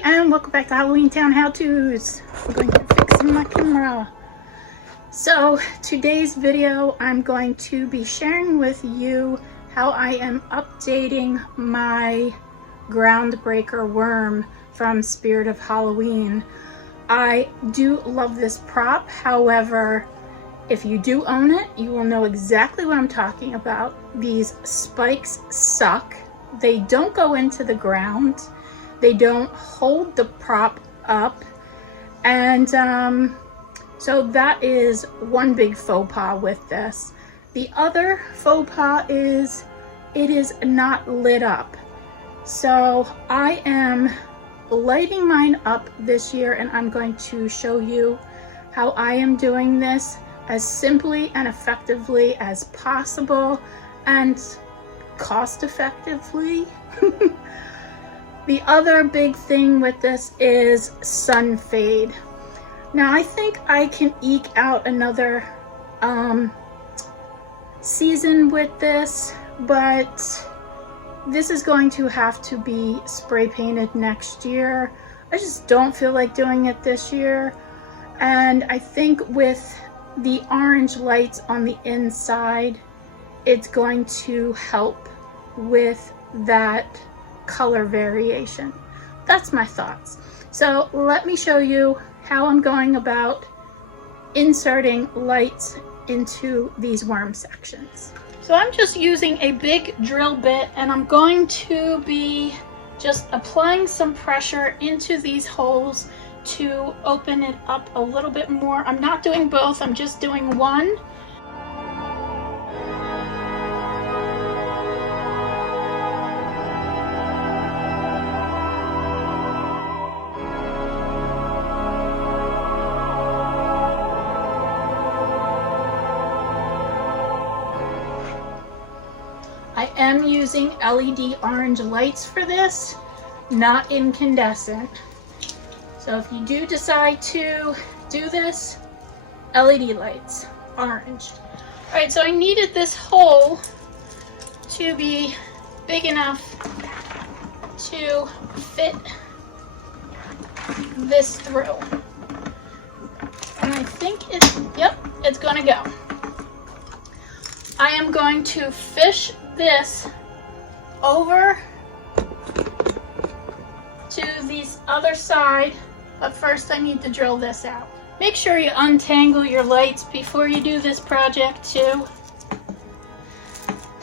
everybody, and welcome back to Halloween Town How-Tos. We're going to fix my camera. So today's video, I'm going to be sharing with you how I am updating my Groundbreaker worm from Spirit of Halloween. I do love this prop. However, if you do own it, you will know exactly what I'm talking about. These spikes suck. They don't go into the ground. They don't hold the prop up. And so that is one big faux pas with this. The other faux pas is it is not lit up. So I am lighting mine up this year, and I'm going to show you how I am doing this as simply and effectively as possible and cost effectively. The other big thing with this is sun fade. Now I think I can eke out another season with this, but this is going to have to be spray painted next year. I just don't feel like doing it this year. And I think with the orange lights on the inside, it's going to help with that color variation. That's my thoughts. So let me show you how I'm going about inserting lights into these worm sections. So I'm just using a big drill bit, and I'm going to be just applying some pressure into these holes to open it up a little bit more. I'm not doing both, I'm just doing one. I am using LED orange lights for this, not incandescent. So if you do decide to do this, LED lights, orange. All right, so I needed this hole to be big enough to fit this through. And I think it's gonna go. I am going to fish this over to this other side, but first I need to drill this out. Make sure you untangle your lights before you do this project too.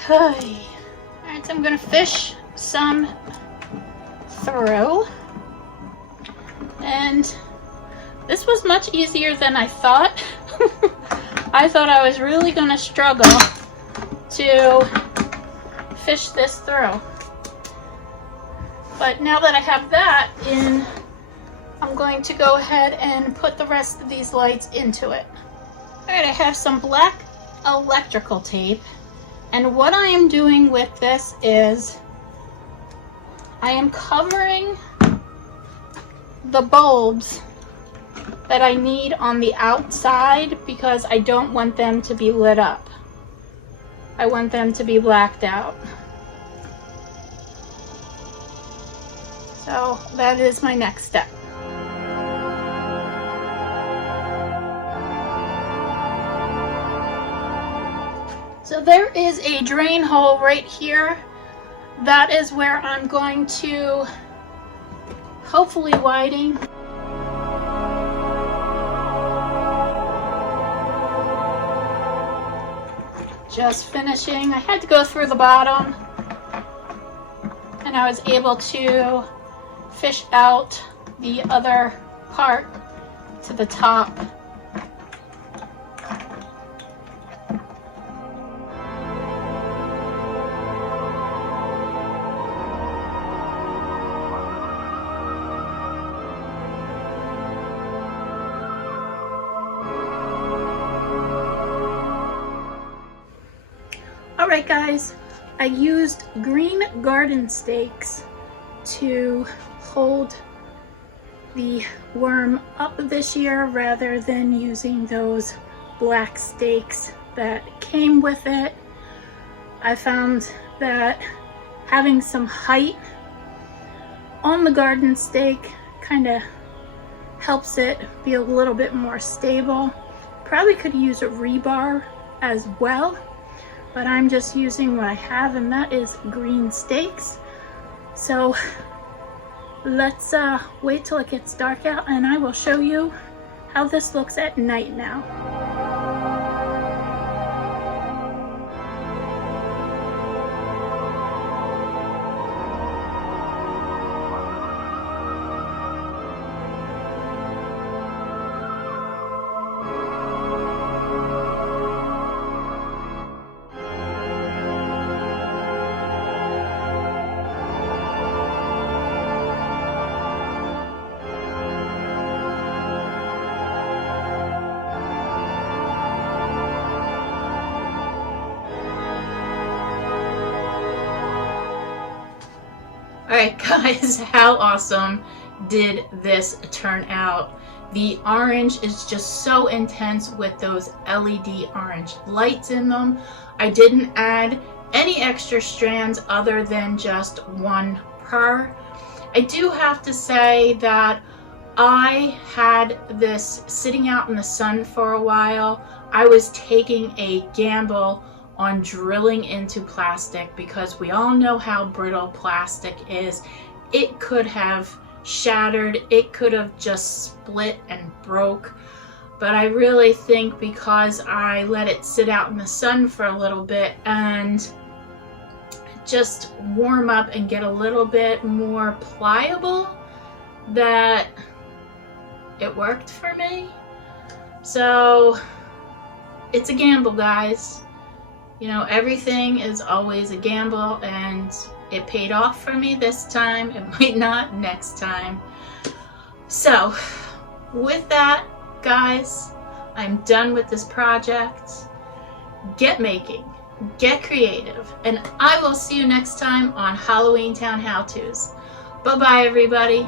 Alright, so I'm gonna fish some through, and this was much easier than I thought. I thought I was really gonna struggle to fish this through. But now that I have that in, I'm going to go ahead and put the rest of these lights into it. Alright, I have some black electrical tape, and what I am doing with this is I am covering the bulbs that I need on the outside because I don't want them to be lit up. I want them to be blacked out. So that is my next step. So there is a drain hole right here. That is where I'm going to hopefully whiting. Just finishing. I had to go through the bottom, and I was able to fish out the other part to the top. Alright guys, I used green garden stakes to hold the worm up this year rather than using those black stakes that came with it. I found that having some height on the garden stake kind of helps it be a little bit more stable. Probably could use a rebar as well, but I'm just using what I have, and that is green stakes. So let's wait till it gets dark out and I will show you how this looks at night now. Alright guys, how awesome did this turn out? The orange is just so intense with those LED orange lights in them. I didn't add any extra strands other than just one per. I do have to say that I had this sitting out in the sun for a while. I was taking a gamble on drilling into plastic because we all know how brittle plastic is. It could have shattered, it could have just split and broke, but I really think because I let it sit out in the sun for a little bit and just warm up and get a little bit more pliable, that it worked for me. So it's a gamble, guys. You know, everything is always a gamble, and it paid off for me this time. It might not next time. So with that, guys, I'm done with this project. Get making, get creative, and I will see you next time on Halloween Town How To's. Bye bye, everybody.